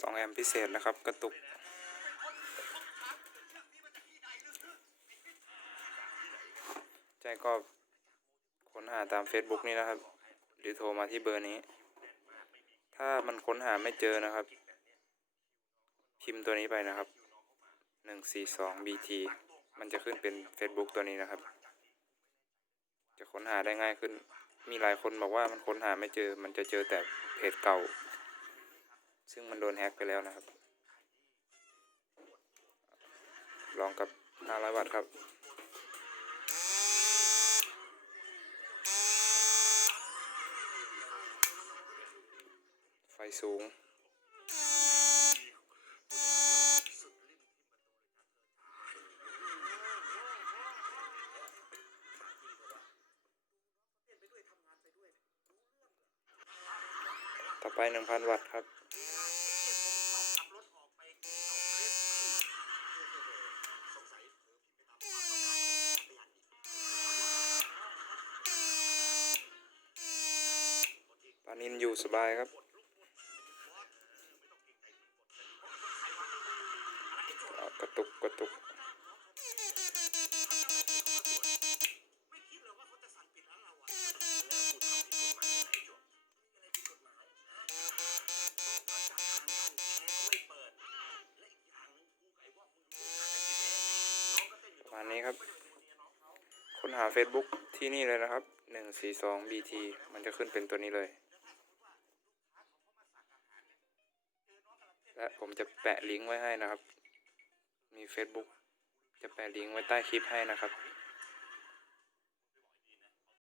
สองแอมพิเศษนะครับ กระตุก ใจก็ค้นหาตาม Facebook นี่นะครับ หรือโทรมาที่เบอร์นี้ ถ้ามันค้นหาไม่เจอนะครับ พิมพ์ตัวนี้ไปนะครับหนึ่งสี่สอง BT มันจะขึ้นเป็น Facebook ตัวนี้นะครับ จะค้นหาได้ง่ายขึ้น มีหลายคนบอกว่ามันค้นหาไม่เจอ มันจะเจอแต่เพจเก่า ซึ่งมันโดนแฮ็กไปแล้วนะครับ ลองกับ 500 วัตต์ครับ ไฟสูงต่อไป 1,000 วัตต์ครับ นินอยู่สบายครับ กระตุกกระตุกประมาณนี้ครับ ค้นหา Facebook ที่นี่เลยนะครับ 142 BT มันจะขึ้นเป็นตัวนี้เลย และผมจะแปะลิงก์ไว้ให้นะครับ มี Facebook จะแปะลิงก์ไว้ใต้คลิปให้นะครับ